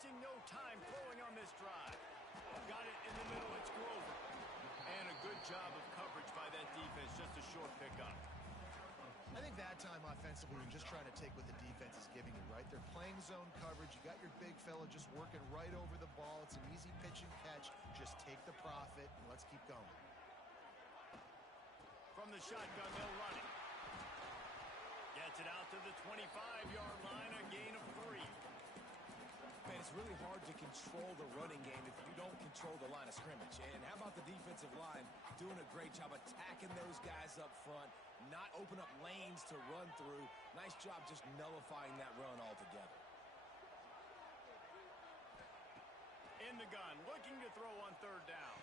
wasting no time throwing on this drive. Got it in the middle. It's Grover. And a good job of coverage by that defense. Just a short pickup. I think that time offensively, you're just trying to take what the defense is giving you, right? They're playing zone coverage. You got your big fella just working right over the ball. It's an easy pitch and catch. Just take the profit, and let's keep going. From the shotgun, they'll run it. Gets it out to the 25-yard line, a gain of 3. Man, it's really hard to control the running game if you don't control the line of scrimmage. And how about the defensive line doing a great job attacking those guys up front, not open up lanes to run through. Nice job just nullifying that run altogether. In the gun, looking to throw on third down.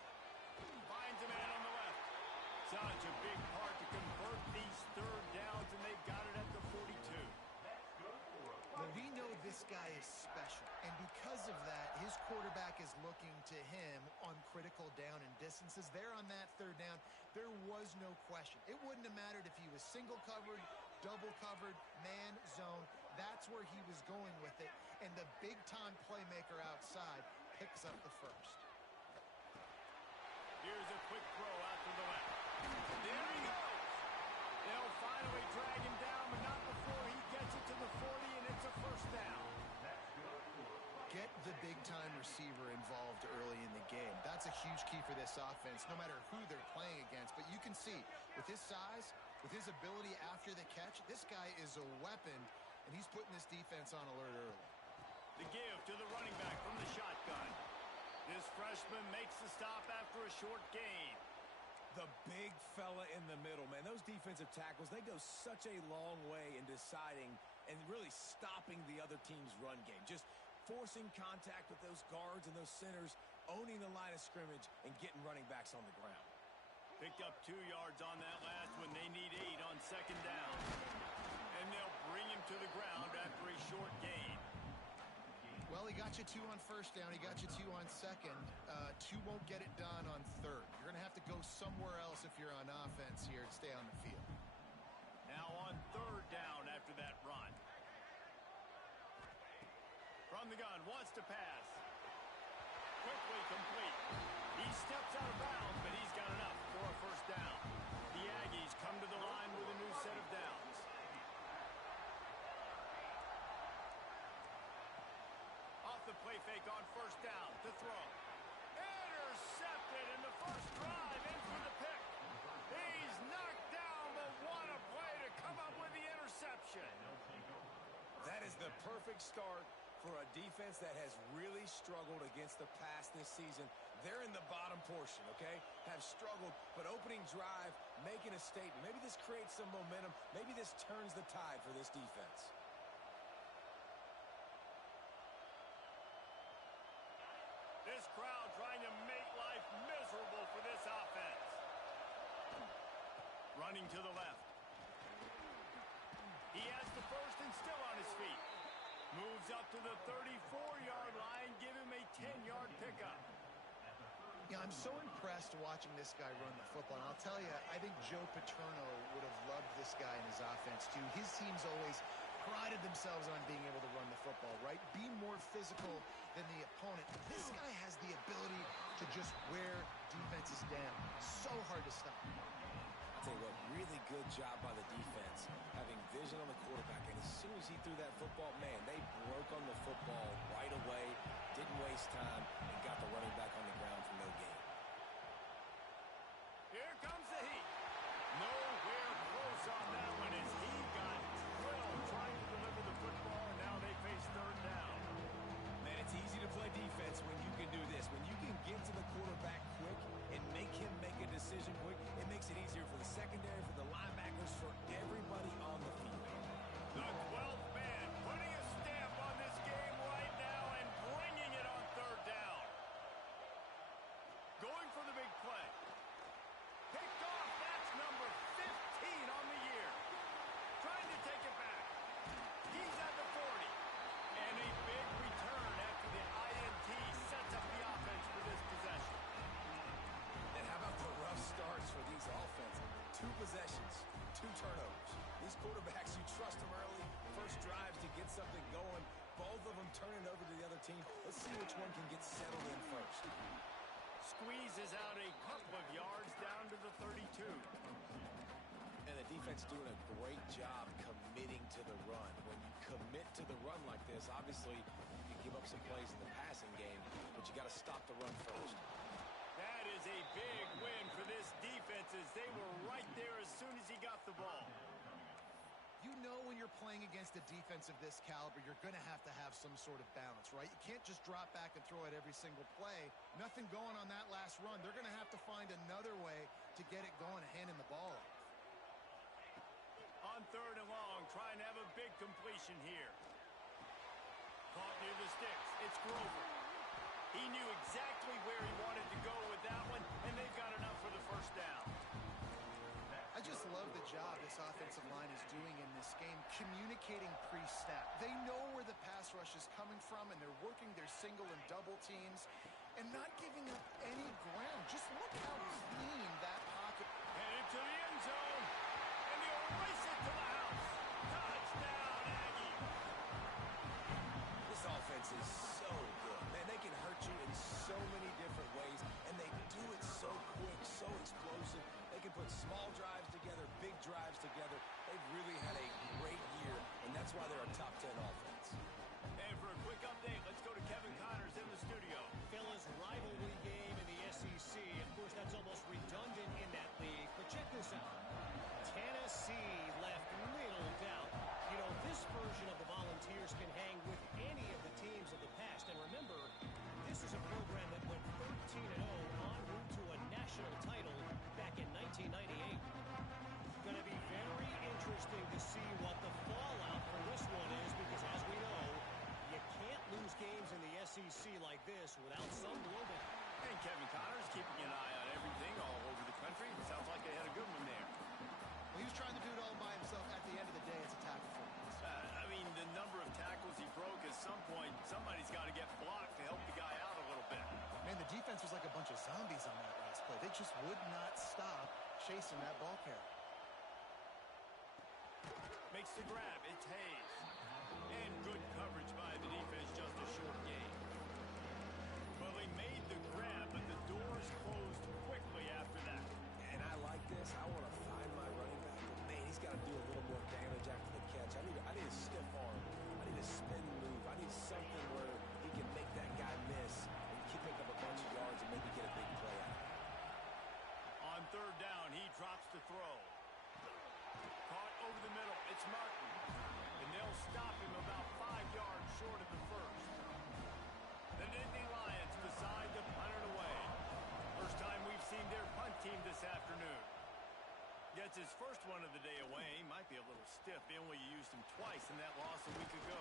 Finds a man on the left. Such a big part to convert these third downs, and they've got it at the 42. Well, we know this guy is special, and because of that, his quarterback is looking to him on critical down and distances. There on that third down, there was no question. It wouldn't have mattered if he was single covered, double covered, man, zone. That's where he was going with it, and the big-time playmaker outside picks up the first. Here's a quick throw out to the left. There he goes. They'll finally drag him down, but not before he gets it to the 40, and it's a first down. Get the big-time receiver involved early in the game. That's a huge key for this offense, no matter who they're playing against. But you can see, with his size, with his ability after the catch, this guy is a weapon, and he's putting this defense on alert early. The give to the running back from the shotgun. This freshman makes the stop after a short gain. The big fella in the middle, man. Those defensive tackles, they go such a long way in deciding and really stopping the other team's run game. Just forcing contact with those guards and those centers, owning the line of scrimmage, and getting running backs on the ground. Picked up 2 yards on that last one. They need 8 on second down. And they'll bring him to the ground after a short gain. Well, he got you 2 on first down. He got you 2 on second. 2 won't get it done on third. You're going to have to go somewhere else if you're on offense here and stay on the field. Now on third down after that run. From the gun, wants to pass. Quickly complete. He steps out of bounds, but he's got enough for a first down. The Aggies come to the line with a new set of downs. Off the play fake on first down to throw. Intercepted in the first drive, in for the pick. He's knocked down, but what a play to come up with the interception. That is the perfect start for a defense that has really struggled against the pass this season. They're in the bottom portion, okay? Have struggled, but opening drive, making a statement. Maybe this creates some momentum. Maybe this turns the tide for this defense. This crowd trying to make life miserable for this offense. Running to the left. He has the first and still on his feet. Moves up to the 34-yard line. Give him a 10-yard pickup. Yeah, I'm so impressed watching this guy run the football. And I'll tell you, I think Joe Paterno would have loved this guy in his offense, too. His teams always prided themselves on being able to run the football, right? Be more physical than the opponent. This guy has the ability to just wear defenses down. So hard to stop. I'll tell you what, really good job by the defense, having vision on the quarterback. And as soon as he threw that football, man, they broke on the football right away, didn't waste time, and got the running back on the ground for no gain. Here comes the heat. Nowhere close on that one as he got drilled trying to deliver the football, and now they face third down. Man, it's easy to play defense when you can do this. When you can get to the quarterback quick and make him make a decision quick, it makes it easier for the secondary, for the linebackers, for everybody on the field. The 12th man putting a stamp on this game right now and bringing it on third down. defense doing a great job committing to the run. When you commit to the run like this, obviously you can give up some plays in the passing game, but you got to stop the run first. That is a big win for this defense as they were right there as soon as he got the ball. You know when you're playing against a defense of this caliber, you're going to have some sort of balance, right? You can't just drop back and throw it every single play. Nothing going on that last run. They're going to have to find another way to get it going and handing the ball off. On 3rd and long, trying to have a big completion here. Caught near the sticks. It's Grover. He knew exactly where he wanted to go with that one, and they've got enough for the first down. I just love the job this offensive line is doing in this game, communicating pre-snap. They know where the pass rush is coming from, and they're working their single and double teams and not giving up any ground. Just look how clean that pocket. Headed to the end zone, and they'll race it to the house. Touchdown, Aggie. This offense is so good. Man, they can hurt you in so many different ways, and they do it so quick, so explosive. They can put small drives together, big drives together. They've really had a great year, and that's why they're a top 10 offense. And for a quick update, let's go to Kevin Connors in the studio. Fellas, rivalry game in the SEC. Of course, that's almost redundant in that league. But check this out. Tennessee left little doubt. You know, this version of the Volunteers can hang with any of the teams of the past. And remember, this is a program that went 13-0 en route to a national title back in 1998. Going to be very interesting to see what the fallout for this one is, because as we know, you can't lose games in the SEC like this without some blowback. And Kevin Connors keeping an eye on everything all over the country. Sounds like they had a good one there. Well, he was trying to do it all by himself. At the end of the day, it's a tackle for him. I mean, the number of tackles he broke, at some point, somebody's got to get blocked to help the guy out a little bit. Man, the defense was like a bunch of zombies on that last play. They just would not stop chasing that ball carrier. Makes the grab. It's Hayes. And good coverage by the defense, just a short game. Well, they made the grab, but the doors closed quickly after that. And I like this. I want to find my running back, but man, he's got to do a little more damage after the catch. I need a stiff arm. I need a spin move. I need something where he can make that guy miss and keep picking up a bunch of yards and maybe get a big play out of it. On 3rd down, he drops to throw. Caught over the middle. It's Martin. And they'll stop him about 5 yards short of the first. The Nittany Lions decide to punt it away. First time we've seen their punt team this afternoon. Gets his first one of the day away. Might be a little stiff. They only used him twice in that loss a week ago.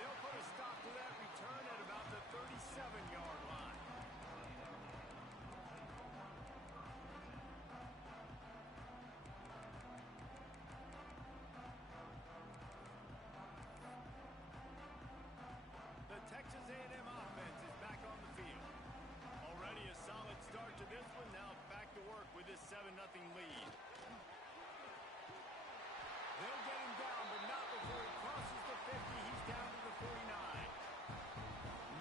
They'll put a stop to that return at about the 37-yard line. The Texas A&M offense is back on the field. Already a solid start to this one. Now back to work with this 7-0 lead. They'll get him down, but not before he crosses the 50. He's down to the 49.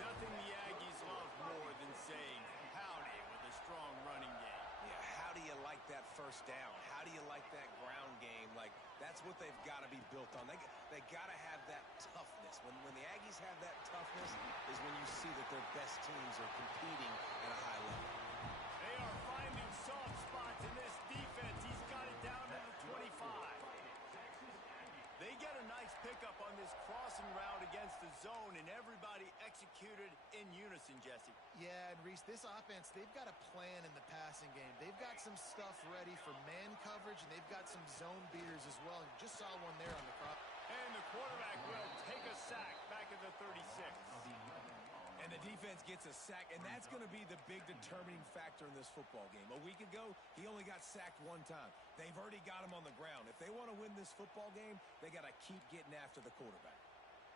Nothing the Aggies love more than saying howdy with a strong running game. Yeah, how do you like that first down? How do you like that ground game? Like, that's what they've got to be built on. They got to have that toughness. When the Aggies have that toughness is when you see that their best teams are competing at a high level. They are finding soft spots in this defense. He's got it down to the 25. They get a nice pickup on this crossing route against the zone, and everybody executed in unison, Jesse. Yeah, and Reese, this offense, they've got a plan in the passing game. They've got some stuff ready for man coverage, and they've got some zone beaters as well. You just saw one there on the cross. And the quarterback will take a sack back at the 36. And the defense gets a sack, and that's going to be the big determining factor in this football game. A week ago, he only got sacked one time. They've already got him on the ground. If they want to win this football game, they got to keep getting after the quarterback.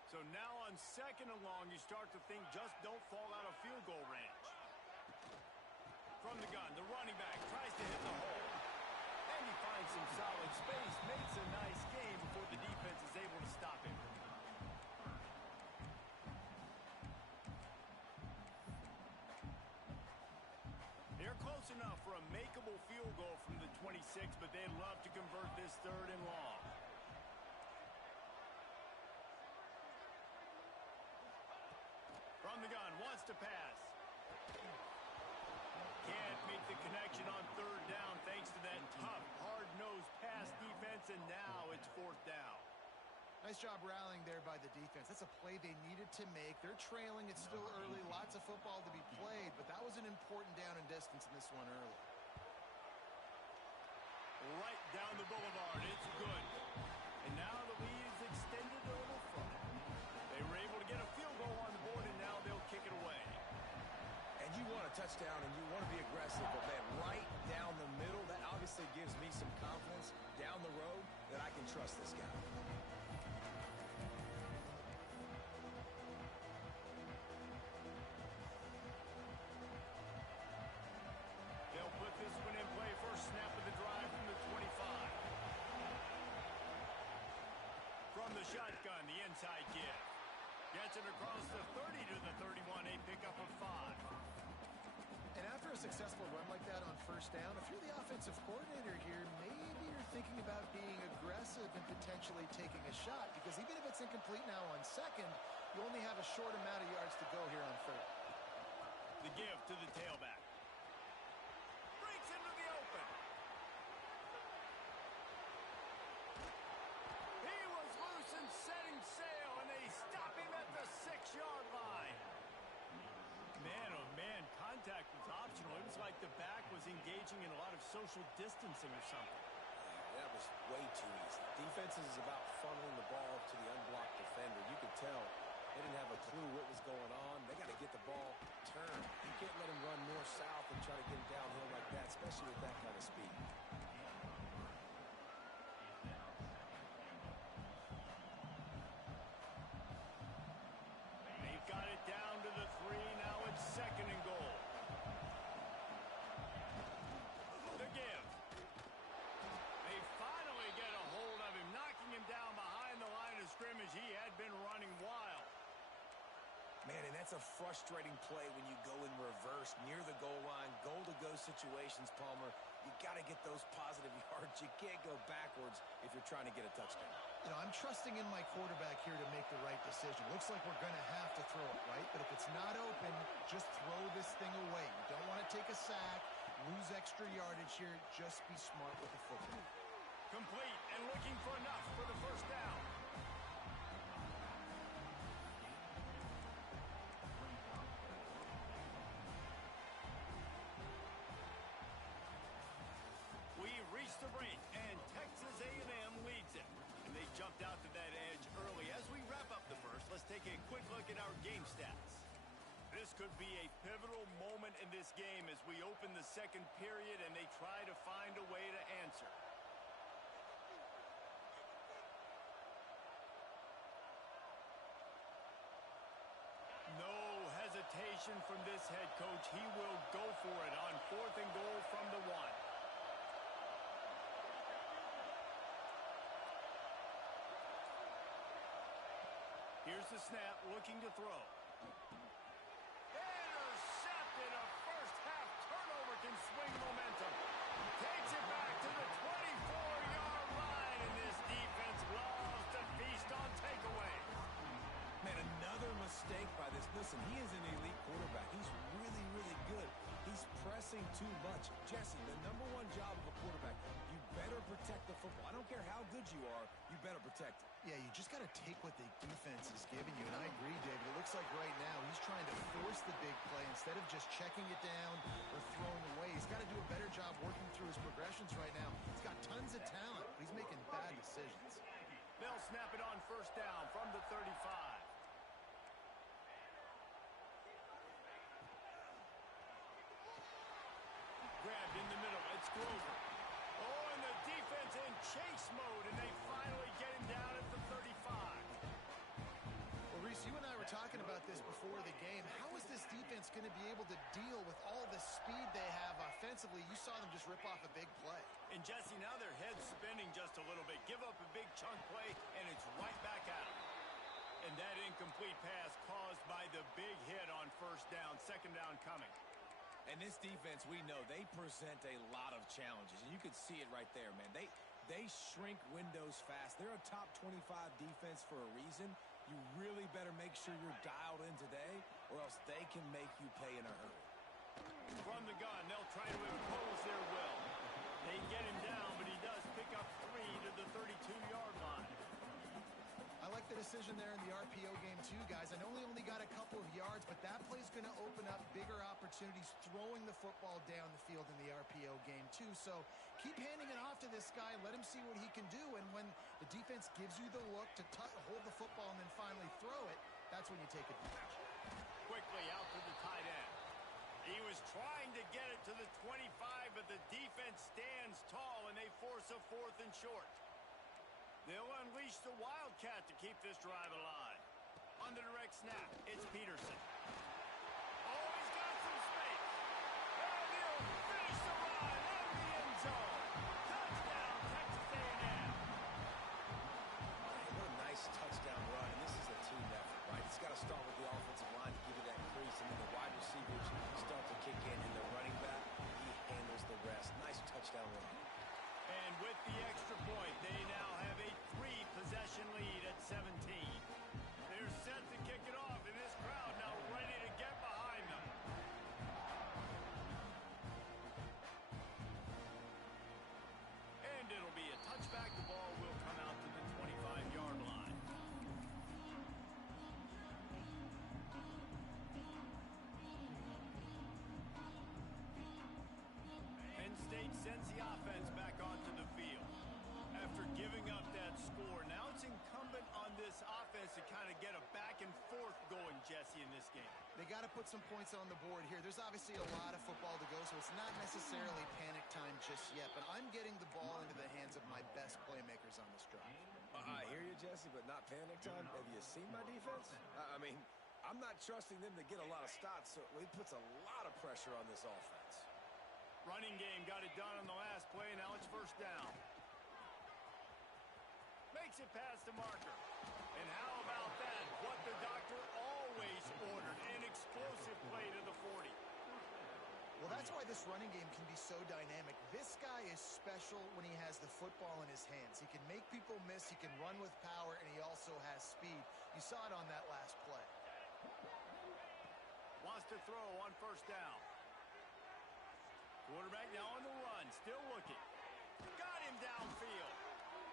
So now on 2nd and long, you start to think just don't fall out of field goal range. From the gun, the running back tries to hit the hole. And he finds some solid space, makes a nice game before the defense is able to stop him. They're close Close enough for a makeable field goal from the 26, but they'd love to convert this 3rd and long. From the gun, wants to pass. Can't make the connection on 3rd down thanks to that tough, hard-nosed pass defense, and now it's 4th down. Nice job rallying there by the defense. That's a play they needed to make. They're trailing. It's still early. Lots of football to be played, but that was an important down and distance in this one early. Right down the boulevard. It's good. And now the lead is extended a little further. They were able to get a field goal on the board, and now they'll kick it away. And you want a touchdown, and you want to be aggressive, but man, right down the middle, that obviously gives me some confidence down the road that I can trust this guy. They'll put this one in play. First snap of the drive from the 25. From the shotgun, the inside give. Gets it across the 30 to the 31, a pickup of 5. And after a successful run like that on 1st down, if you're the offensive coordinator here, maybe you're thinking about being aggressive and potentially taking a shot, because even if it's incomplete now on 2nd, you only have a short amount of yards to go here on 3rd. The give to the tailback. Breaks into the open. He was loose and setting sail, and they stop him at the 6-yard line. Man, oh man, contact was optional. It was like the back was engaging in a lot of social distancing or something. Yeah, that was way too easy. Defense is about funneling the ball to the unblocked defender. You could tell they didn't have a clue what was going on. They got to get the ball turned. You can't let him run north-south and try to get it downhill like that, especially with that kind of speed. They've got it down to the 3. Now it's 2nd and goal. The give. They finally get a hold of him, knocking him down behind the line of scrimmage. He had been running wild. Man, and that's a frustrating play when you go in reverse near the goal line, goal-to-go situations, Palmer. You got to get those positive yards. You can't go backwards if you're trying to get a touchdown. You know, I'm trusting in my quarterback here to make the right decision. Looks like we're going to have to throw it, right? But if it's not open, just throw this thing away. You don't want to take a sack, lose extra yardage here. Just be smart with the football. Complete and looking for enough for the 1st down. We've reached the break, and Texas A&M leads it. And they jumped out to that edge early. As we wrap up the first, let's take a quick look at our game stats. This could be a pivotal moment in this game as we open the 2nd period and they try to find a way to answer. No hesitation from this head coach. He will go for it on 4th and goal from the 1. Here's the snap, looking to throw. Intercepted. A first-half turnover can swing momentum. Takes it back to the 24-yard line, and this defense loves to feast on takeaways. Man, another mistake by this. Listen, he is an elite quarterback. He's really, really good. He's pressing too much. Jesse, the number 1 job of a quarterback, you better protect the football. I don't care how good you are, you better protect it. Yeah, you just got to take what the defense is giving you. And I agree, David. It looks like right now he's trying to force the big play instead of just checking it down or throwing away. He's got to do a better job working through his progressions right now. He's got tons of talent, but he's making bad decisions. They'll snap it on 1st down from the 35. Grabbed in the middle. It's Grover. Oh, and the defense in chase mode, and they finally get him down at the 35. Well, Reese, you and I were talking about this before the game. How is this defense going to be able to deal with all the speed they have offensively? You saw them just rip off a big play. And, Jesse, now their head's spinning just a little bit. Give up a big chunk play, and it's right back at them. And that incomplete pass caused by the big hit on 1st down. 2nd down coming. And this defense, we know, they present a lot of challenges. And you can see it right there, man. They shrink windows fast. They're a top 25 defense for a reason. You really better make sure you're dialed in today, or else they can make you pay in a hurry. From the gun, they'll try to impose their will. They get him down, but he does pick up 3 to the 32-yard line. I like the decision there in the RPO game too, guys. I know he only got a couple of yards, but that play's going to open up bigger opportunities throwing the football down the field in the RPO game too. So keep handing it off to this guy. Let him see what he can do. And when the defense gives you the look to hold the football and then finally throw it, that's when you take advantage. Quickly out to the tight end. He was trying to get it to the 25, but the defense stands tall, and they force a 4th and short. They'll unleash the Wildcat to keep this drive alive. On the direct snap, it's Peterson. Oh, he's got some space. And he'll finish the run in the end zone. Touchdown, Texas A&M. What a nice touchdown run, and this is a team effort, right? It's got to start with the offensive line to give you that crease, and then the wide receivers start to kick in, and the running back, he handles the rest. Nice touchdown run. And with the extra point, they now have a 3-possession lead at 17. They're set to kick it off, and this crowd now ready to get behind them. And it'll be a touchback. The ball will come out to the 25-yard line. Penn State sends the offense back onto the field. After giving up that score, now it's incumbent on this offense to kind of get a back and forth going, Jesse, in this game. They got to put some points on the board here. There's obviously a lot of football to go, so it's not necessarily panic time just yet, but I'm getting the ball into the hands of my best playmakers on this drive. I hear you, Jesse, but not panic time. Have you seen my defense? I mean, I'm not trusting them to get a lot of stops, so it puts a lot of pressure on this offense. Running game got it done on the last play. Now it's 1st down. Makes it past the marker. And how about that? What the doctor always ordered. An explosive play to the 40. Well, that's why this running game can be so dynamic. This guy is special when he has the football in his hands. He can make people miss, he can run with power, and he also has speed. You saw it on that last play. Wants to throw on 1st down. Quarterback now on the run, still looking. Got him downfield.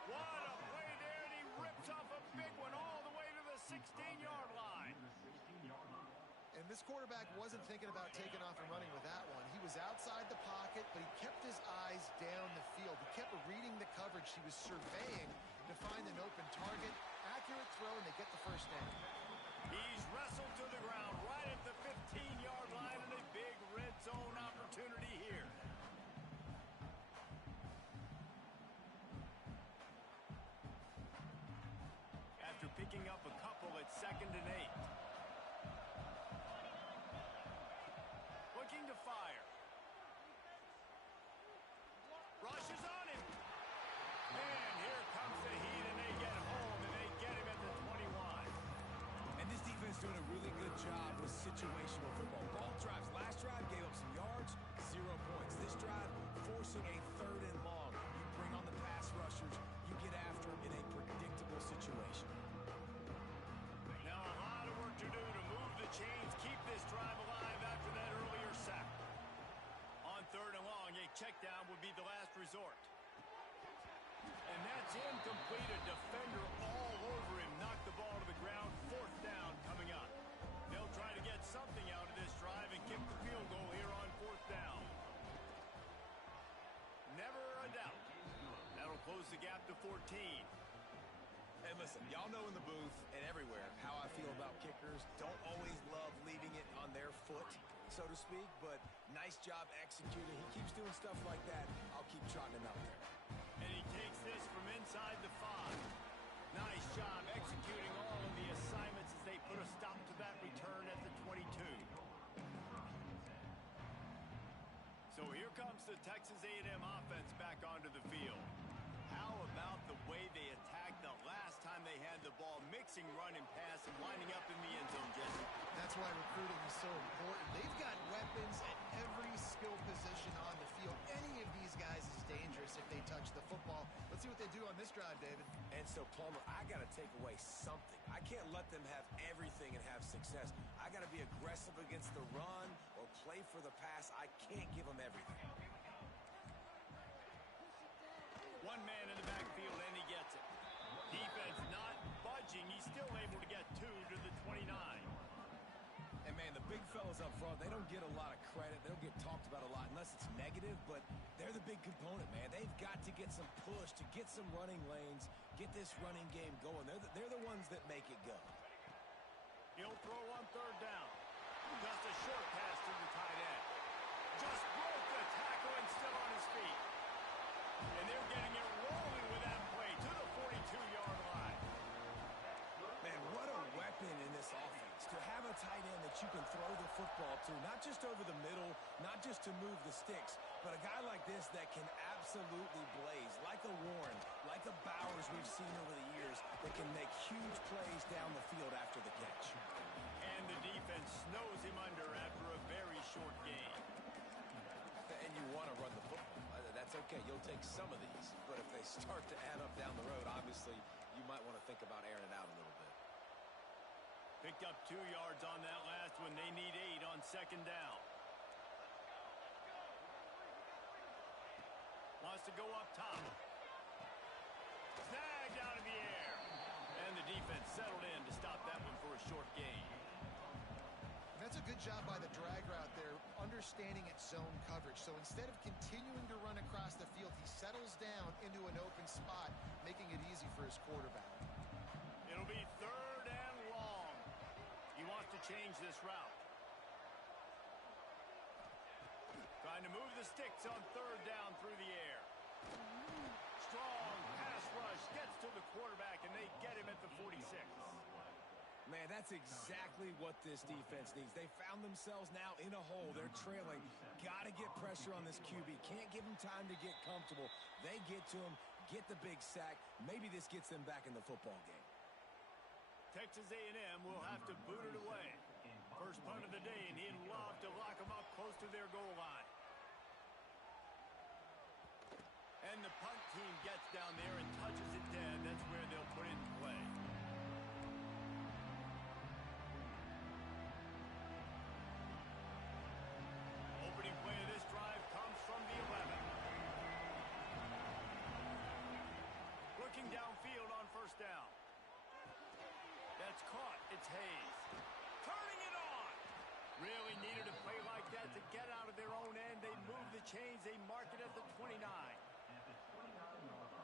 What a play there, and he rips off a big one all the way to the 16-yard line. And this quarterback wasn't thinking about taking off and running with that one. He was outside the pocket, but he kept his eyes down the field. He kept reading the coverage. He was surveying to find an open target. Accurate throw, and they get the 1st down. He's wrestled to the ground right at the 15-yard line, and a big red zone opportunity here. After picking up a couple at 2nd and 8. Looking to fire. Rushes on him. And here comes the heat, and they get home, and they get him at the 21. And this defense doing a really good job with situational football. Both drives. Last drive gave up some yards, 0 points. This drive forcing a 3rd and long. You bring on the pass rushers. You get after them in a predictable situation. Now a lot of work to do to move the chains, keep this drive alive after that earlier sack. On 3rd and long, a check down would be the last resort. And that's incomplete. A defender all over him. Knocked the ball to the ground. 4th down coming up. They'll try to get something out of this drive and kick the field goal here on 4th down. Never a doubt. That'll close the gap to 14. And listen, y'all know in the booth and everywhere how I feel about kickers. Don't always love leaving it on their foot, so to speak, but nice job executing. He keeps doing stuff like that. I'll keep trotting him out there. And he takes this from inside the 5. Nice job executing all of the assignments as they put a stop to that return at the 22. So here comes the Texas A&M offense back onto the field. How about the way they attacked the last time they had the ball, mixing run and pass and lining up in the end zone, Jesse? That's why recruiting is so important. They've got weapons at every they do on this drive, David? And so, Palmer, I got to take away something. I can't let them have everything and have success. I got to be aggressive against the run or play for the pass. I can't give them everything. One man in the backfield, and he gets it. Defense not budging. He's still able to get 2 to the 29. And, man, the big fellas up front, they don't get a lot of credit. They don't get talked about a lot unless it's negative, but they're the big component, man. They've got to get some push, to get some running lanes, get this running game going. They're the ones that make it go. He'll throw on 3rd down. Just a short pass to the tight end. Just broke the tackle and still on his feet. And they're getting it rolling with that play to the 42-yard line. Man, what a weapon in this offense. To have a tight end that you can throw the football to, not just over the middle, not just to move the sticks, but a guy like this that can absolutely blaze, like a Warren, like a Bowers we've seen over the years, that can make huge plays down the field after the catch. And the defense snows him under after a very short game. And you want to run the football. That's okay. You'll take some of these. But if they start to add up down the road, obviously, you might want to think about airing it out a little bit. Picked up 2 yards on that last one. They need 8 on 2nd down. Wants to go up top. Snagged out of the air. And the defense settled in to stop that one for a short gain. That's a good job by the drag route there, understanding its zone coverage. So instead of continuing to run across the field, he settles down into an open spot, making it easy for his quarterback. It'll be 3rd and long. He wants to change this route. Trying to move the sticks on 3rd down through the air. Strong pass rush gets to the quarterback, and they get him at the 46. Man, that's exactly what this defense needs. They found themselves now in a hole. They're trailing. Got to get pressure on this QB. Can't give him time to get comfortable. They get to him, get the big sack. Maybe this gets them back in the football game. Texas A&M will have to boot it away. First punt of the day, and he'd love to lock them up close to their goal line. And the punt team gets down there and touches it dead. That's where they'll put it in play. Opening play of this drive comes from the 11. Looking downfield on 1st down. That's caught. It's Hayes. Turning it on. Really needed a play like that to get out of their own end. They move the chains. They mark it at the 29.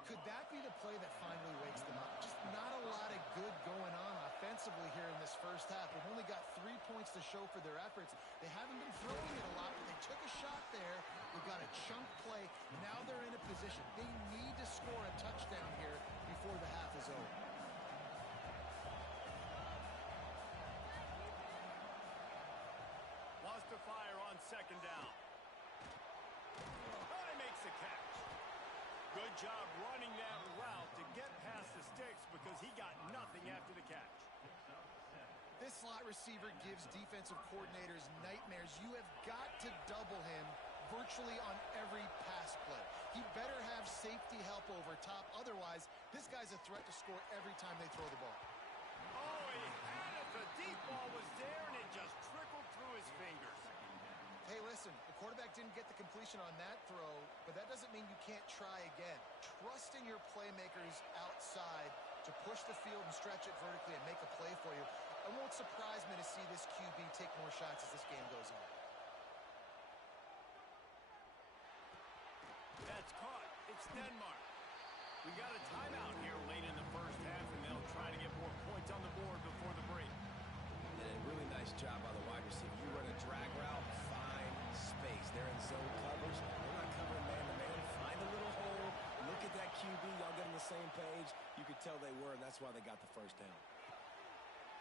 Could that be the play that finally wakes them up? Just not a lot of good going on offensively here in this first half. They've only got 3 points to show for their efforts. They haven't been throwing it a lot, but they took a shot there. They've got a chunk play. Now they're in a position. They need to score a touchdown here before the half is over. Wants to fire on 2nd down. Oh, he makes the catch. Good job running that route to get past the sticks because he got nothing after the catch. This slot receiver gives defensive coordinators nightmares. You have got to double him virtually on every pass play. He better have safety help over top. Otherwise, this guy's a threat to score every time they throw the ball. Oh, he had it. The deep ball was there, and it just trickled through his fingers. Hey, listen, the quarterback didn't get the completion on that throw, but that doesn't mean you can't try again. Trust in your playmakers outside to push the field and stretch it vertically and make a play for you. It won't surprise me to see this QB take more shots as this game goes on. That's caught. It's Denmark. We got a timeout here late in the first half, and they'll try to get more points on the board before the break. And a really nice job by the wide receiver. You run a drag route, find space. They're in zone covers. They're not covering man-to-man. Find a little hole. Look at that QB. Y'all get on the same page. You could tell they were, and that's why they got the 1st down.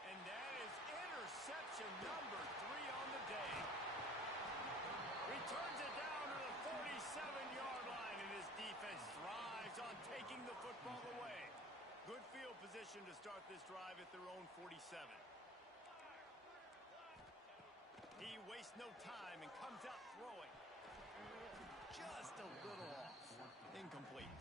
And that is interception number 3 on the day. Returns it down to the 47-yard line, and his defense thrives on taking the football away. Good field position to start this drive at their own 47. He wastes no time and comes out throwing. Just a little off. Incomplete.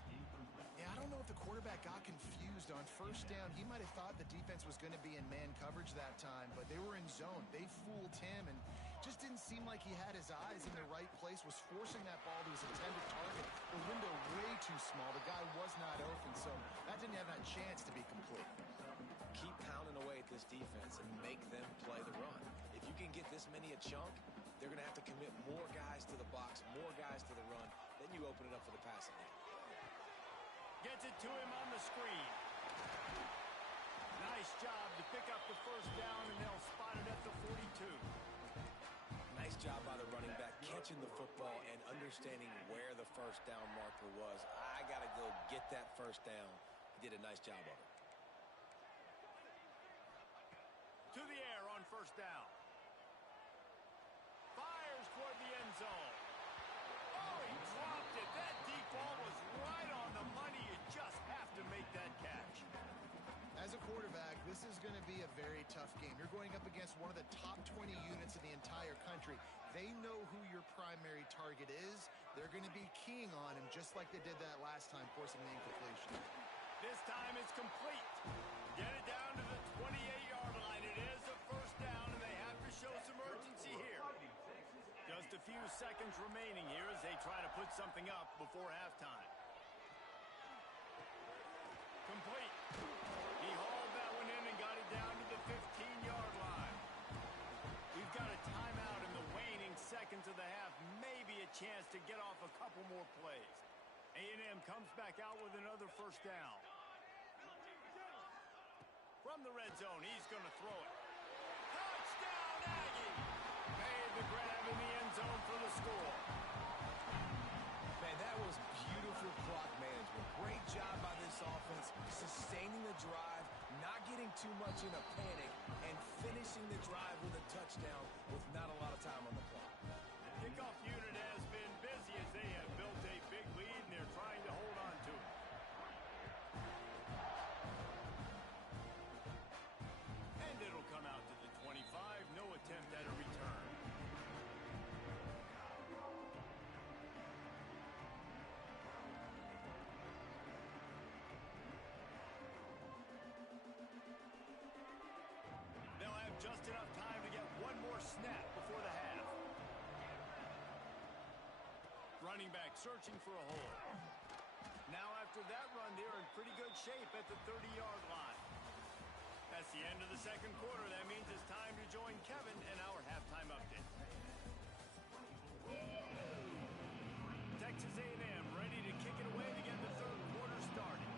Yeah, I don't know if the quarterback got confused on first down. He might have thought the defense was going to be in man coverage that time, but they were in zone. They fooled him and just didn't seem like he had his eyes in the right place, was forcing that ball to his intended target. The window way too small. The guy was not open, so that didn't have that chance to be complete. Keep pounding away at this defense and make them play the run. If you can get this many a chunk, they're going to have to commit more guys to the box, more guys to the run. Then you open it up for the passing game. Gets it to him on the screen. Nice job to pick up the first down, and they'll spot it at the 42. Nice job by the running back, catching the football and understanding where the first down marker was. I got to go get that first down. He did a nice job of it. To the air on first down. Fires toward the end zone. Oh, he dropped it. That deep ball was right on the money. You just have to make that catch. As a quarterback, this is going to be a very tough game. You're going up against one of the top 20 units in the entire country. They know who your primary target is. They're going to be keying on him just like they did that last time, forcing the incompletion. This time it's complete. Get it down to the 28-yard line. It is a first down, and they have to show some urgency here. Just a few seconds remaining here as they try to put something up before halftime. Complete. He hauled that one in and got it down to the 15-yard line. We've got a timeout in the waning seconds of the half. Maybe a chance to get off a couple more plays. A&M comes back out with another first down. From the red zone, he's going to throw it. Touchdown, Aggie! Made the grab in the end zone for the score. Man, that was beautiful clock management. Great job by this offense, sustaining the drive, not getting too much in a panic, and finishing the drive with a touchdown with not a lot of time on the clock. The kickoff unit has been busy as they have built a big lead, and they're trying to hold on to it. And it'll come out to the 25. No attempt at a return. They'll have just enough time to get one more snap before the half. Running back searching for a hole. Now after that run, they're in pretty good shape at the 30-yard line. That's the end of the second quarter. That means it's time to join Kevin in our halftime update. Texas A&M ready to kick it away to get the third quarter started.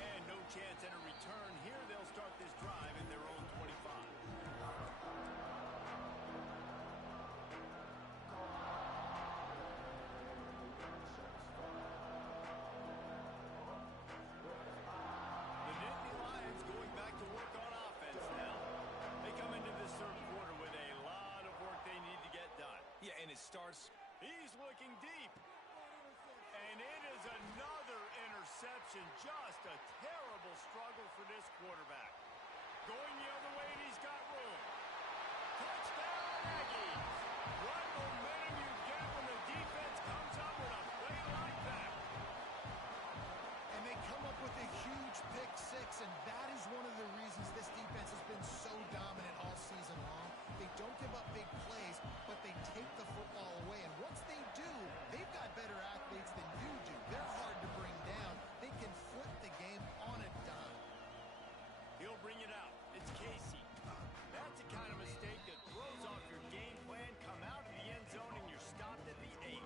And no chance at a return here. They'll start this drive in their own 25. The Nittany Lions going back to work on offense now. They come into this third quarter with a lot of work they need to get done. Yeah, and it starts. He's looking deep. And it is another interception. Just a terrible struggle for this quarterback. Going the other way, and he's got room. Touchdown, Aggies. What momentum you get when the defense comes up with a play like that. And they come up with a huge pick six, and that is one of the reasons this defense has been so dominant all season long. They don't give up big plays, but they take the football away. And once they do, they've got better athletes than you do. They're hard to bring down. They can flip the game on a dime. He'll bring it out. It's Casey. That's the kind of mistake that throws off your game plan. Come out of the end zone, and you're stopped at the 8.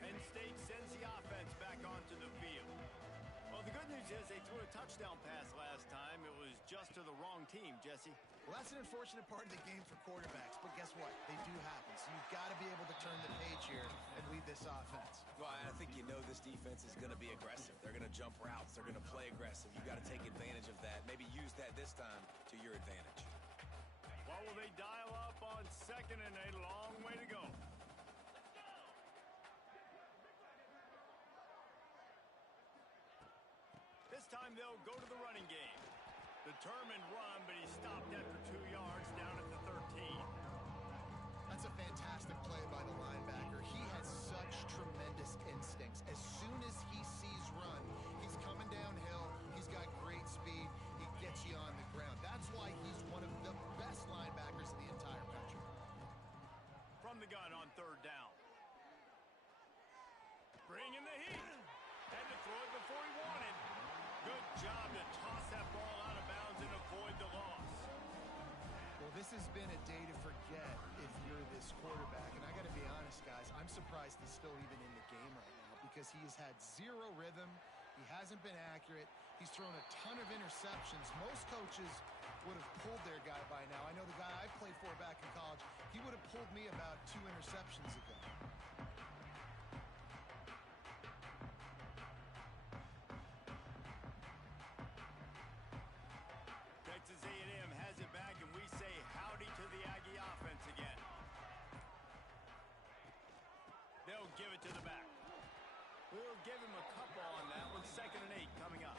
Penn State sends the offense back onto the field. Well, the good news is they threw a touchdown pass last time. It was just to the wrong team, Jesse. Well, that's an unfortunate part of the game for quarterbacks, but guess what? They do happen. So you've got to be able to turn the page here and lead this offense. Well, I think you know this defense is going to be aggressive. They're going to jump routes. They're going to play aggressive. You got to take advantage of that. Maybe use that this time to your advantage. What will they dial up on second and a long way to go? This time they'll go to the running game. Determined run, but he stopped after 2 yards down at the 13. That's a fantastic play by the linebacker. He has such tremendous instincts. As soon as he sees run, he's coming downhill. He's got great speed. He gets you on the ground. That's why he's one of the best linebackers in the entire country. From the gun on 3rd down. Bring in the heat. Had to throw it before he wanted. Good job to toss that ball out of bounds and avoid the loss. Well, this has been a day to forget if you're this quarterback. And I got to be honest, guys, I'm surprised he's still even in the game right now because he has had zero rhythm. He hasn't been accurate. He's thrown a ton of interceptions. Most coaches would have pulled their guy by now. I know the guy I played for back in college, he would have pulled me about 2 interceptions ago. Texas A&M has it back, and we say howdy to the Aggie offense again. They'll give it to the back. We'll give him a couple on that one. 2nd and 8 coming up.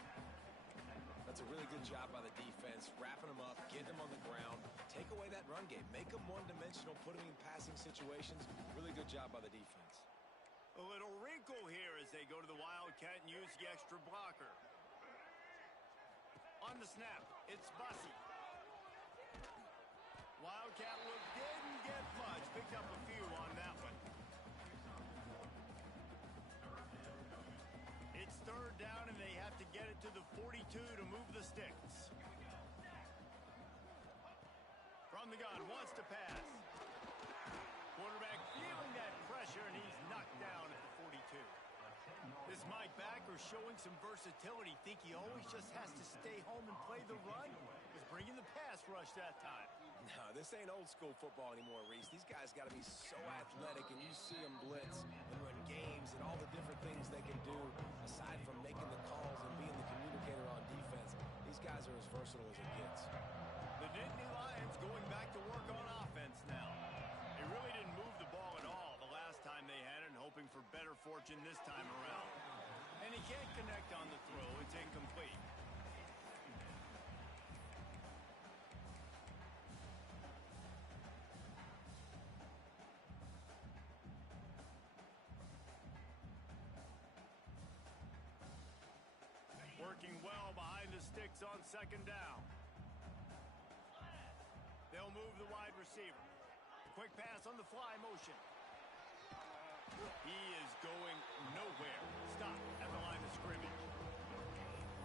That's a really good job by the defense, wrapping them up, getting them on the ground, take away that run game, make them one-dimensional, put them in passing situations. Really good job by the defense. A little wrinkle here as they go to the Wildcat and use the extra blocker. On the snap, it's Bussey. Wildcat look didn't get much. Picked up a few on that one. It's 3rd down, and they have to get it to the 42 to move the sticks. From the gun, wants to pass. Quarterback feeling that pressure, and he's knocked down at the 42. This Mike Backer showing some versatility. Think he always just has to stay home and play the run? Was bringing the pass rush that time. No, this ain't old school football anymore, Reese. These guys got to be so athletic, and you see them blitz and run games and all the different things they can do aside from making the calls and being the communicator on defense. These guys are as versatile as it gets. The Nittany Lions going back to work on offense now. They really didn't move the ball at all the last time they had it, and hoping for better fortune this time around. And he can't connect on the throw. It's incomplete. Working well behind the sticks on 2nd down. They'll move the wide receiver. Quick pass on the fly motion. He is going nowhere. Stop at the line of scrimmage.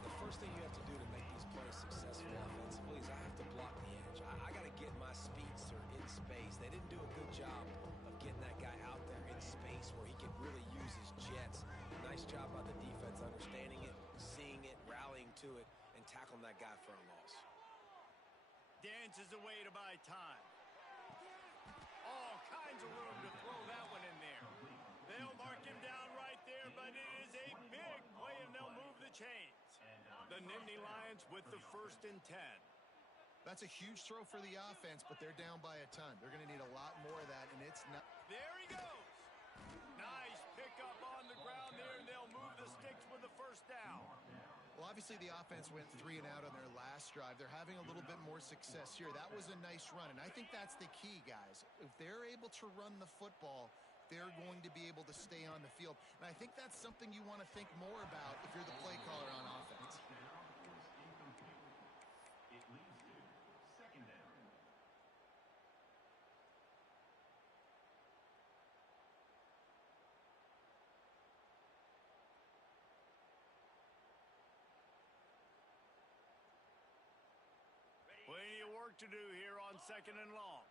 The first thing you have to do to make these plays successful offensively is I have to block the edge. I got to get my speedster in space. They didn't do a good job of getting that guy out there in space where he could really use his jets. Nice job by the defense understanding it, seeing it, rallying to it, and tackling that guy for a loss. Dances away to buy time. All kinds of room to throw that one in there. They'll mark him down right there, but it is a big play, and they'll move the chains. The Nittany Lions with the 1st and 10. That's a huge throw for the offense, but they're down by a ton. They're going to need a lot more of that, and it's not. There he goes. Nice pickup on the ground there, and they'll move the sticks with the 1st down. Well, obviously the offense went 3 and out on their last drive. They're having a little bit more success here. That was a nice run, and I think that's the key, guys. If they're able to run the football, they're going to be able to stay on the field. And I think that's something you want to think more about if you're the play caller on offense. It leads to 2nd down. Plenty of work to do here on 2nd and long.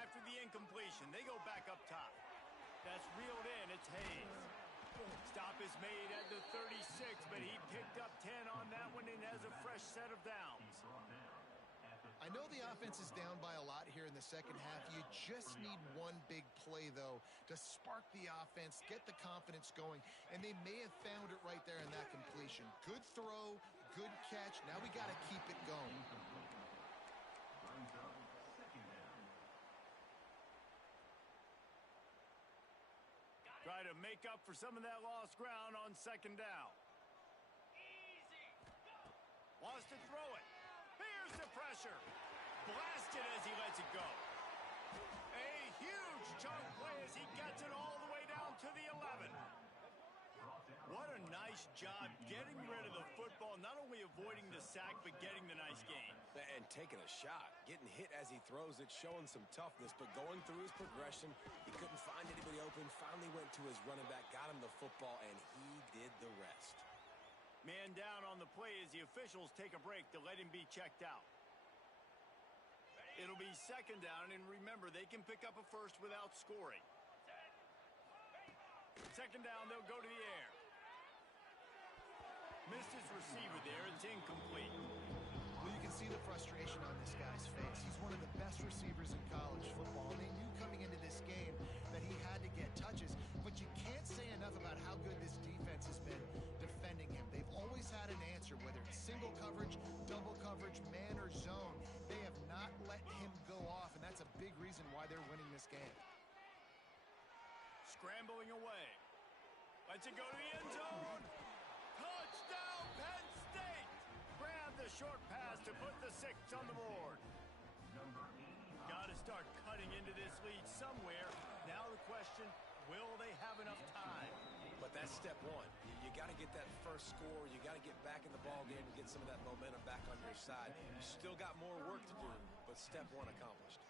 After the incompletion, they go back up top. That's reeled in. It's Hayes. Stop is made at the 36, but he picked up 10 on that one and has a fresh set of downs. I know the offense is down by a lot here in the second half. You just need one big play, though, to spark the offense, get the confidence going, and they may have found it right there in that completion. Good throw, good catch. Now we got to keep it going. Brings up 2nd down. make up for some of that lost ground on second down. Wants to throw it. Here's the pressure. Blasted as he lets it go. A huge chunk play as he gets it all the way down to the 11. What a nice job getting rid of the football, not only avoiding the sack, but getting the nice gain. And taking a shot, getting hit as he throws it, showing some toughness, but going through his progression, he couldn't find anybody open, finally went to his running back, got him the football, and he did the rest. Man down on the play as the officials take a break to let him be checked out. It'll be second down, and remember, they can pick up a first without scoring. Second down, they'll go to the air. Missed his receiver there. It's incomplete. Well, you can see the frustration on this guy's face. He's one of the best receivers in college football. They knew coming into this game that he had to get touches, but you can't say enough about how good this defense has been defending him. They've always had an answer, whether it's single coverage, double coverage, man or zone. They have not let him go off, and that's a big reason why they're winning this game. Scrambling away. Lets it go to the end zone. Touchdown, Penn State! Grab the short pass to put the 6 on the board. Got to start cutting into this lead somewhere. Now the question, will they have enough time? But that's step one. You got to get that first score. You got to get back in the ball game and get some of that momentum back on your side. You still got more work to do, but step one accomplished.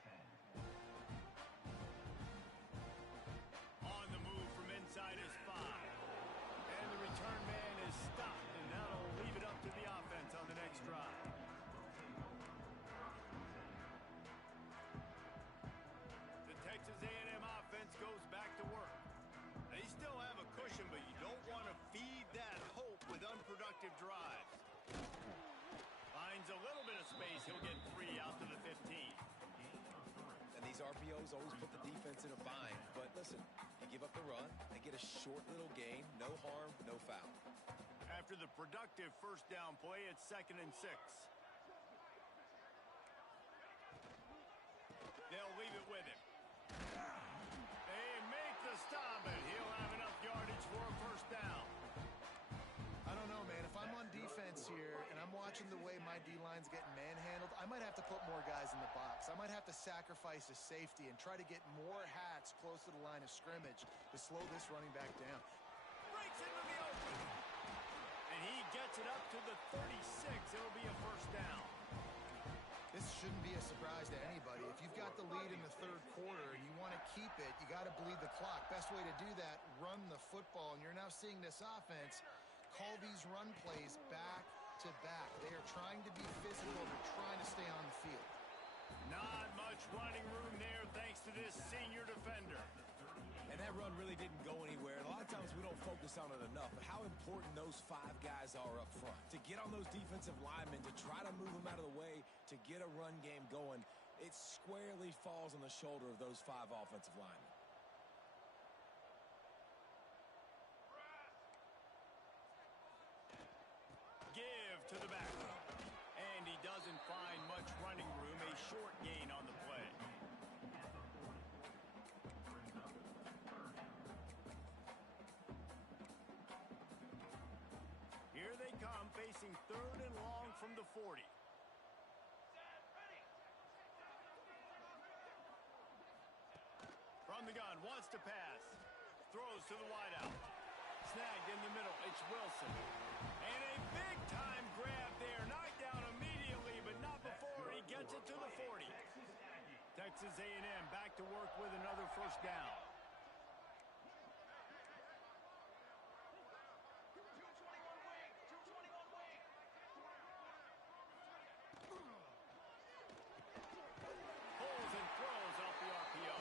On the move from inside his 5. And the return man is stopped, and that'll leave it up to the offense on the next drive. The Texas A&M offense goes back to work. They still have a cushion, but you don't want to feed that hope with unproductive drives. Finds a little bit of space. He'll get 3 out to the 15. And these RPOs always put the defense in a bind. But listen, you give up the run, they get a short little gain, no harm, no foul. After the productive first down play, it's 2nd and 6. They'll leave it with him. They make the stop, and he'll have enough yardage for a first down. I don't know, man. If I'm on defense here and I'm watching the way my D-line's getting manhandled, I might have to put more guys in the box. I might have to sacrifice a safety and try to get more hats close to the line of scrimmage to slow this running back down. Breaks into the open. And he gets it up to the 36. It'll be a first down. This shouldn't be a surprise to anybody. If you've got the lead in the third quarter and you want to keep it, you got to bleed the clock. Best way to do that, run the football. And you're now seeing this offense call these run plays back to back. They are trying to be physical. They're trying to stay on the field. Not much running room there thanks to this senior defender. And that run really didn't go anywhere. And a lot of times we don't focus on it enough, but how important those 5 guys are up front. To get on those defensive linemen, to try to move them out of the way, to get a run game going, it squarely falls on the shoulder of those 5 offensive linemen. Give to the back. And he doesn't find much running room. A short gain on the play. Here they come, facing 3rd and long from the 40. From the gun, wants to pass. Throws to the wideout. Snagged in the middle, it's Wilson. And a big-time grab there. Knocked down immediately, but not before he gets it to the 40. Texas A&M back to work with another first down. Pulls and throws off the RPO.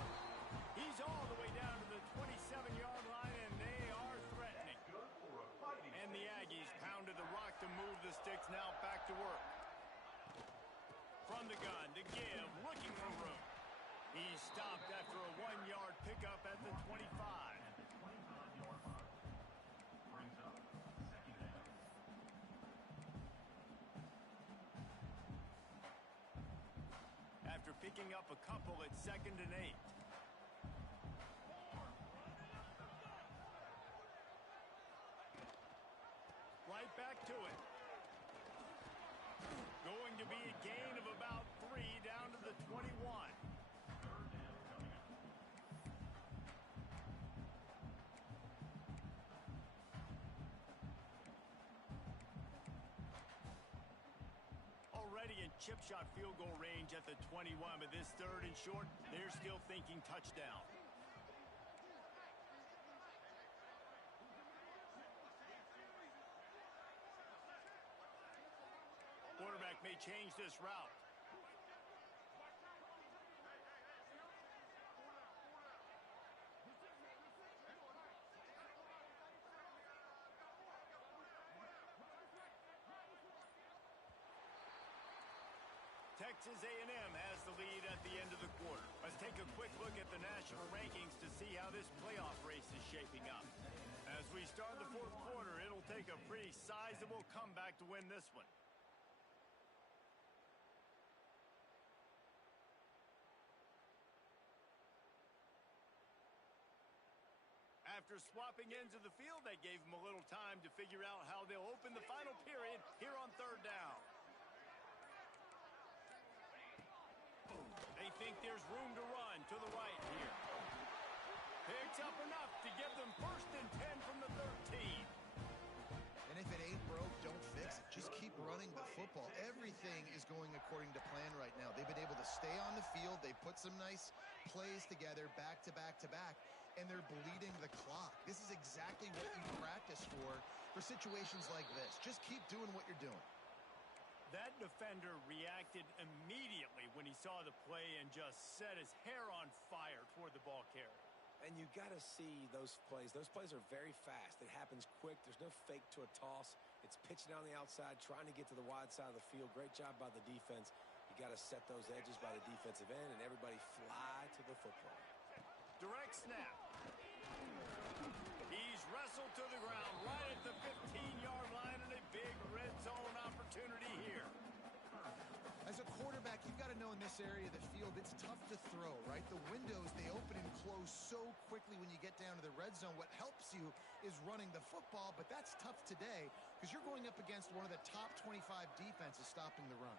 He's all the way down to the 27-yard line, and they are threatening. And the Aggies pounded the rock to move the sticks, now back to work. From the gun to give, looking for room. He's stopped after a 1-yard pickup at the 25. After picking up a couple, it's 2nd and 8. back to it. Going to be a gain of about 3 down to the 21. Already in chip shot field goal range at the 21, but this third and short, they're still thinking touchdown. Quarterback may change this route. Texas A&M has the lead at the end of the quarter. Let's take a quick look at the national rankings to see how this playoff race is shaping up. As we start the fourth quarter, it'll take a pretty sizable comeback to win this one. After swapping ends of the field, that gave them a little time to figure out how they'll open the final period here on third down. They think there's room to run to the right here. Picks up enough to give them 1st and 10 from the 13. And if it ain't broke, don't fix it. Just keep running the football. Everything is going according to plan right now. They've been able to stay on the field. They put some nice plays together back to back to back, and they're bleeding the clock. This is exactly what you practice for situations like this. Just keep doing what you're doing. That defender reacted immediately when he saw the play and just set his hair on fire toward the ball carrier. And you got to see those plays. Those plays are very fast. It happens quick. There's no fake to a toss. It's pitching on the outside, trying to get to the wide side of the field. Great job by the defense. You got to set those edges by the defensive end, and everybody fly to the football. Direct snap. He's wrestled to the ground right at the 15-yard line, and a big red zone opportunity here. As a quarterback, you've got to know in this area of the field, it's tough to throw, right? The windows, they open and close so quickly when you get down to the red zone. What helps you is running the football, but that's tough today because you're going up against one of the top 25 defenses stopping the run.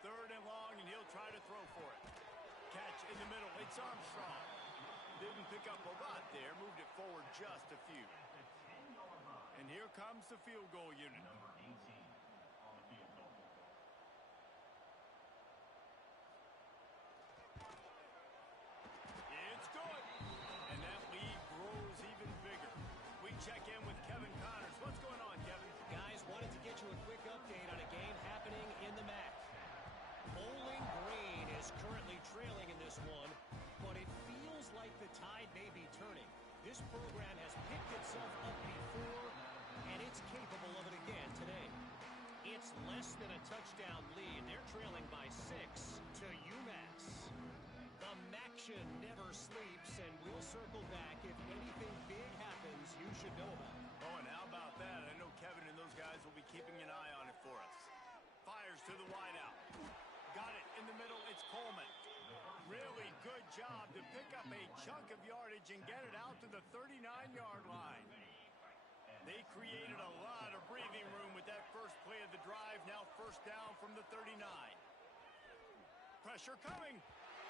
3rd and long, and he'll try to throw for it. Catch in the middle. It's Armstrong. Didn't pick up a lot there. Moved it forward just a few. And here comes the field goal unit. Number 18 on the field goal. It's good. And that lead grows even bigger. We check in with Kevin Connors. What's going on, Kevin? Guys, wanted to get you a quick update on a game happening in the MAC. Bowling Green is currently trailing in this one, but it feels like the tide may be turning. This program has picked itself up before, and it's capable of it again today. It's less than a touchdown lead. They're trailing by 6 to UMass. The Maction never sleeps, and we'll circle back if anything big happens you should know about. Oh, and how about that? I know Kevin and those guys will be keeping an eye on it for us. Fires to the wideout. Got it in the middle. It's Coleman. Really good job to pick up a chunk of yardage and get it out to the 39-yard line. They created a lot of breathing room with that first play of the drive. Now 1st down from the 39. Pressure coming.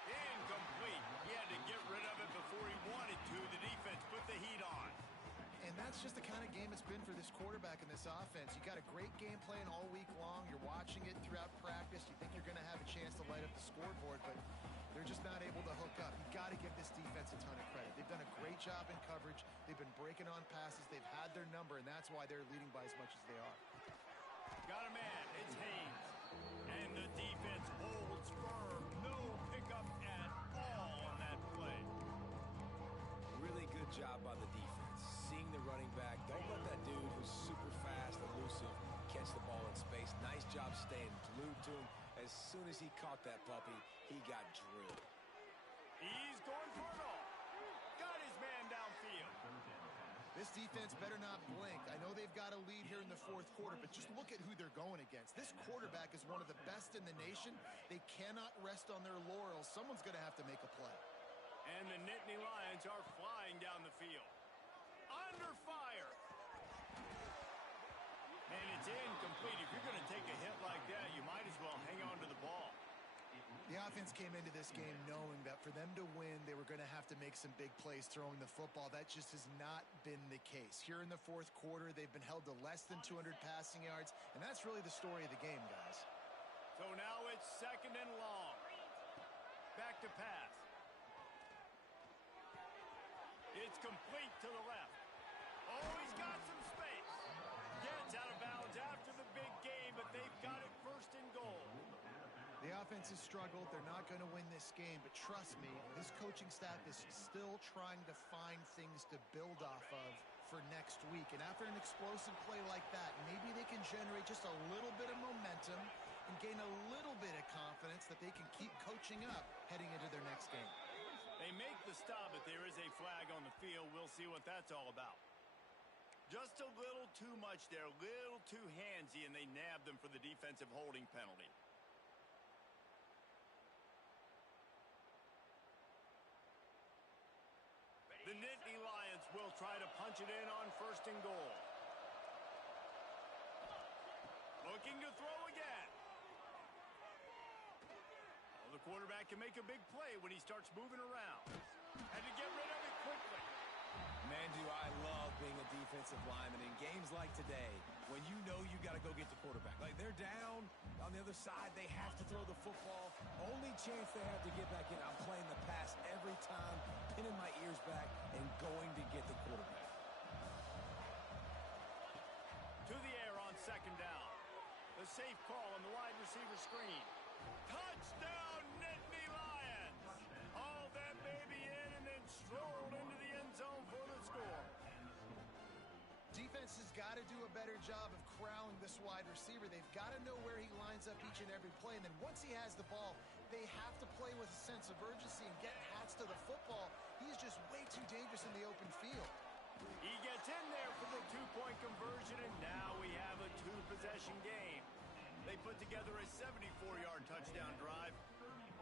Incomplete. He had to get rid of it before he wanted to. The defense put the heat on. And that's just the kind of game it's been for this quarterback in this offense. You got a great game plan all week long. You're watching it throughout practice. You think you're going to have a chance to light up the scoreboard, but they're just not able to hook up. You got to give this defense a ton of credit. They've done a great job in coverage. They've been breaking on passes. They've had their number, and that's why they're leading by as much as they are. Got a man. It's Haynes. And the defense holds firm. No pickup at all on that play. Really good job by the defense. Seeing the running back. Don't let that dude who's super fast, elusive, catch the ball in space. Nice job staying glued to him. As soon as he caught that puppy, he got drilled. He's going for it all. Got his man downfield. This defense better not blink. I know they've got a lead here in the 4th quarter, but just look at who they're going against. This quarterback is one of the best in the nation. They cannot rest on their laurels. Someone's going to have to make a play. And the Nittany Lions are flying down the field. Under fire. And it's incomplete. If you're going to take a hit like that, you might as well hang on to the ball. The offense came into this game knowing that for them to win, they were going to have to make some big plays throwing the football. That just has not been the case. Here in the fourth quarter, they've been held to less than 200 passing yards, and that's really the story of the game, guys. So now it's 2nd and long. Back to pass. It's complete to the left. Oh, he's got some space. Gets out of bounds after the big game, but they've got it 1st and goal. The offense has struggled. They're not going to win this game, but trust me, this coaching staff is still trying to find things to build off of for next week. And after an explosive play like that, maybe they can generate just a little bit of momentum and gain a little bit of confidence that they can keep coaching up heading into their next game. They make the stop, but there is a flag on the field. We'll see what that's all about. Just a little too much there, a little too handsy, and they nabbed them for the defensive holding penalty. The Nittany Lions will try to punch it in on 1st and goal. Looking to throw again. Oh, the quarterback can make a big play when he starts moving around. And to get rid of it quickly. Man, do I love being a defensive lineman in games like today when you know you got to go get the quarterback. Like they're down on the other side, they have to throw the football. Only chance they have to get back in, I'm playing the pass every time, pinning my ears back and going to get the quarterback. To the air on 2nd down. The safe call on the wide receiver screen. Touchdown, Nittany Lions! Hauled that baby in and then strolled into the end zone for the score. Defense has got to do a better job of corralling this wide receiver. They've got to know where he lines up each and every play. And then once he has the ball, they have to play with a sense of urgency and get hats to the football. He's just way too dangerous in the open field. He gets in there for the 2-point conversion, and now we have a 2-possession game. They put together a 74-yard touchdown drive,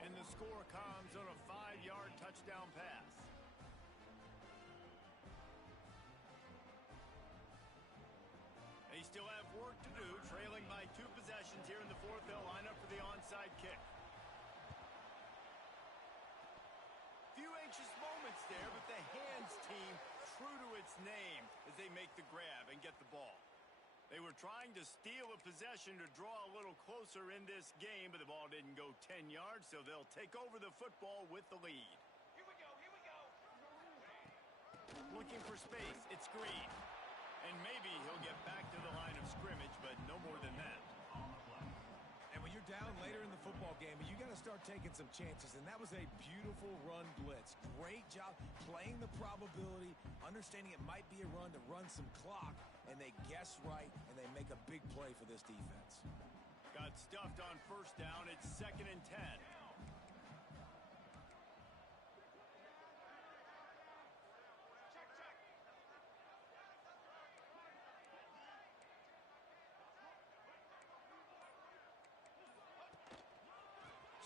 and the score comes on a 5-yard touchdown pass. They still have work to do, trailing by 2 possessions here in the fourth. They'll line up for the onside kick. Few anxious moments there, but the hands team true to its name as they make the grab and get the ball. They were trying to steal a possession to draw a little closer in this game, but the ball didn't go 10 yards, so they'll take over the football with the lead. Here we go, here we go. Looking for space, it's Green. And maybe he'll get back to the line of scrimmage, but no more than that. And when you're down later in the football game, you got to start taking some chances, and that was a beautiful run blitz. Great job playing the probability, understanding it might be a run to run some clock, and they guess right, and they make a big play for this defense. Got stuffed on 1st down. It's 2nd and 10.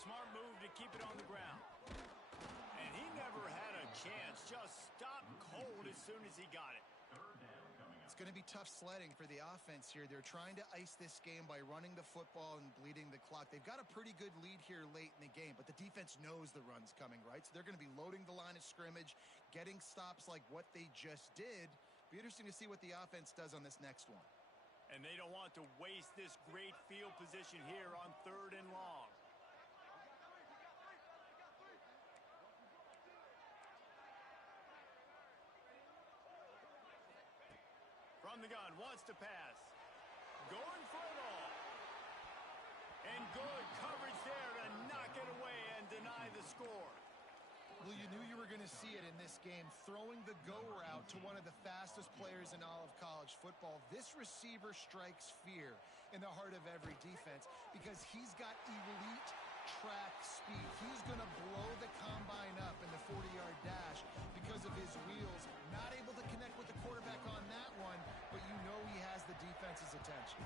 Smart move to keep it on the ground. And he never had a chance. Just stopped cold as soon as he got it. It's going to be tough sledding for the offense here. They're trying to ice this game by running the football and bleeding the clock. They've got a pretty good lead here late in the game, but the defense knows the run's coming, right? So they're going to be loading the line of scrimmage, getting stops like what they just did. Be interesting to see what the offense does on this next one. And they don't want to waste this great field position here on 3rd and long. From the gun, wants to pass. Going for it all. And good coverage there to knock it away and deny the score. Well, you knew you were going to see it in this game, throwing the go route to one of the fastest players in all of college football. This receiver strikes fear in the heart of every defense because he's got elite track speed. He's going to blow the combine up in the 40-yard dash because of his wheels. Not able to connect with the quarterback on that one, but you know he has the defense's attention.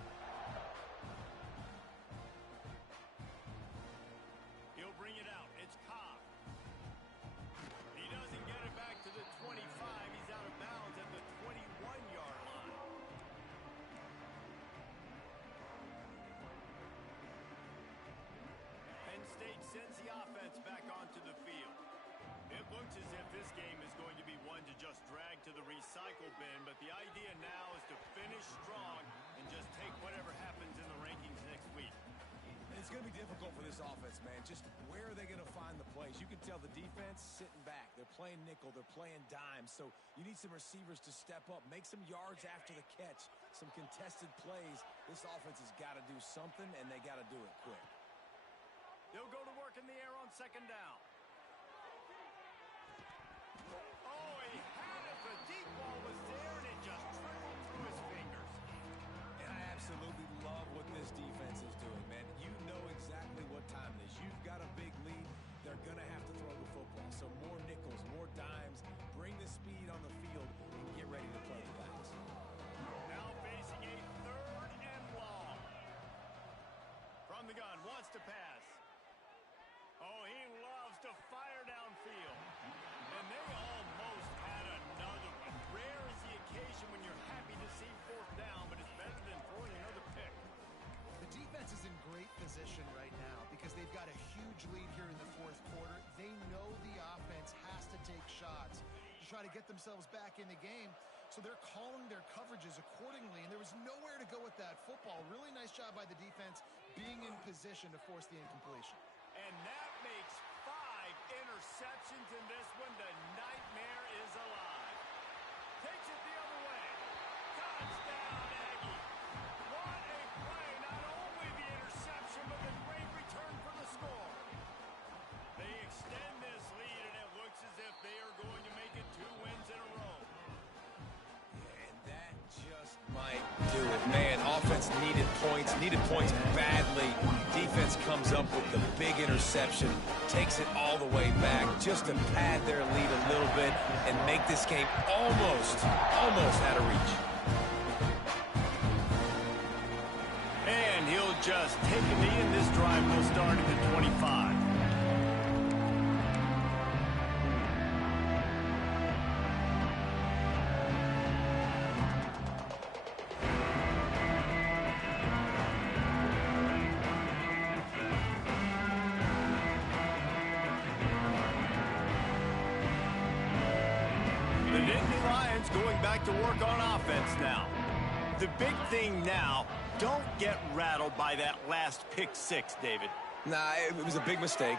He'll bring it out. It's Cobb. He doesn't get it back to the 25. He's out of bounds at the 21-yard line. looks as if this game is going to be one to just drag to the recycle bin, but the idea now is to finish strong and just take whatever happens in the rankings next week. It's going to be difficult for this offense, man. Just where are they going to find the plays? You can tell the defense sitting back. They're playing nickel. They're playing dime. So you need some receivers to step up, make some yards after the catch, some contested plays. This offense has got to do something, and they got to do it quick. They'll go to work in the air on second down. Oh, he had it. The deep ball was there, and it just trickled through his fingers. And I absolutely love what this defense is doing, man. You know exactly what time it is. You've got a big lead. They're going to have to throw the football. So more nickels, more dimes. Bring the speed on the field and get ready to play the pass. Now facing a third and long. From the gun, wants to pass. Oh, he loves to fire downfield. And they almost had another one. Rare is the occasion when you're happy to see fourth down, but it's better than throwing another pick. The defense is in great position right now because they've got a huge lead here in the fourth quarter. They know the offense has to take shots to try to get themselves back in the game. So they're calling their coverages accordingly, and there was nowhere to go with that football. Really nice job by the defense being in position to force the incompletion. And that makes 5 interceptions in this one. The nightmare is alive. Takes it the other way. Touchdown, Aggie. What a play. Not only the interception, but the great return for the score. They extend this lead, and it looks as if they are going to make it 2 wins in a row. And that just might do it. Man, offense needed points badly. Defense comes up with the big interception, takes it all the way back just to pad their lead a little bit and make this game almost out of reach. And he'll just take a knee, and this drive will start at the 25. Going back to work on offense now. The big thing now, don't get rattled by that last pick six, David. Nah, it was a big mistake.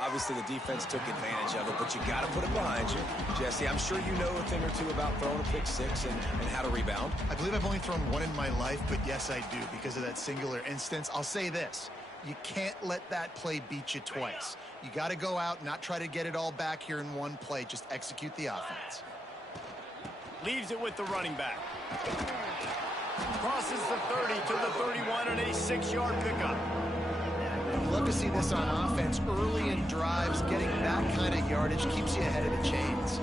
Obviously, the defense took advantage of it, but you got to put it behind you. Jesse, I'm sure you know a thing or two about throwing a pick six and how to rebound. I believe I've only thrown one in my life, but yes, I do because of that singular instance. I'll say this. You can't let that play beat you twice. You got to go out, not try to get it all back here in one play. Just execute the offense. Leaves it with the running back. Crosses the 30 to the 31 and a 6-yard pickup. You love to see this on offense. Early in drives, getting that kind of yardage keeps you ahead of the chains.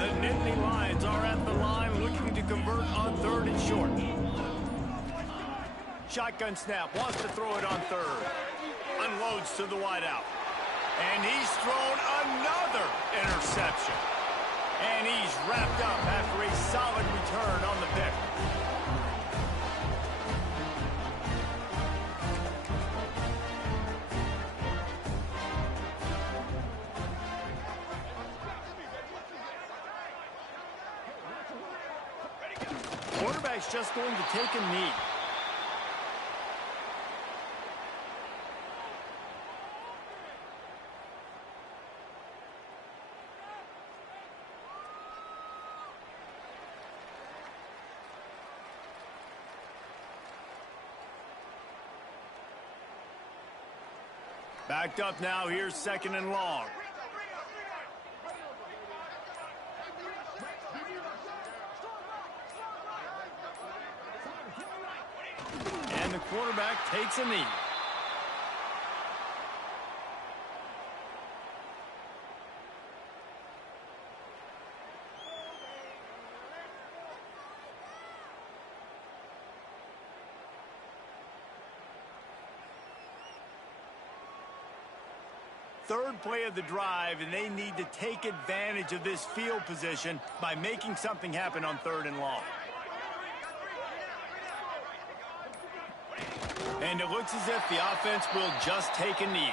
The Nittany Lions are at the line looking to convert on 3rd and short. Shotgun snap, wants to throw it on 3rd. Unloads to the wideout. And he's thrown another interception. And he's wrapped up after a solid return on the pick. Quarterback's just going to take a knee. Backed up now, here's 2nd and long. And the quarterback takes a knee. Third play of the drive, and they need to take advantage of this field position by making something happen on 3rd and long. And it looks as if the offense will just take a knee.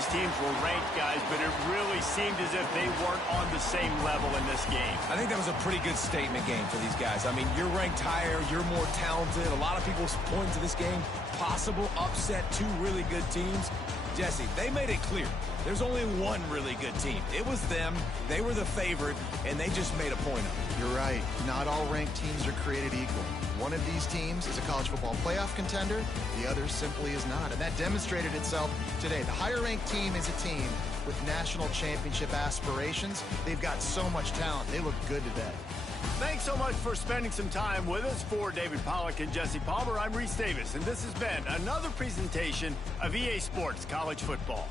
these teams were ranked, guys, but it really seemed as if they weren't on the same level in this game. I think that was a pretty good statement game for these guys. I mean, you're ranked higher, you're more talented. A lot of people point to this game, possible upset, two really good teams. Jesse, they made it clear. There's only one really good team. It was them. They were the favorite, and they just made a point of it. You're right. Not all ranked teams are created equal. One of these teams is a college football playoff contender. The other simply is not. And that demonstrated itself today. The higher-ranked team is a team with national championship aspirations. They've got so much talent. They look good today. Thanks so much for spending some time with us. For David Pollack and Jesse Palmer, I'm Reese Davis, and this has been another presentation of EA Sports College Football.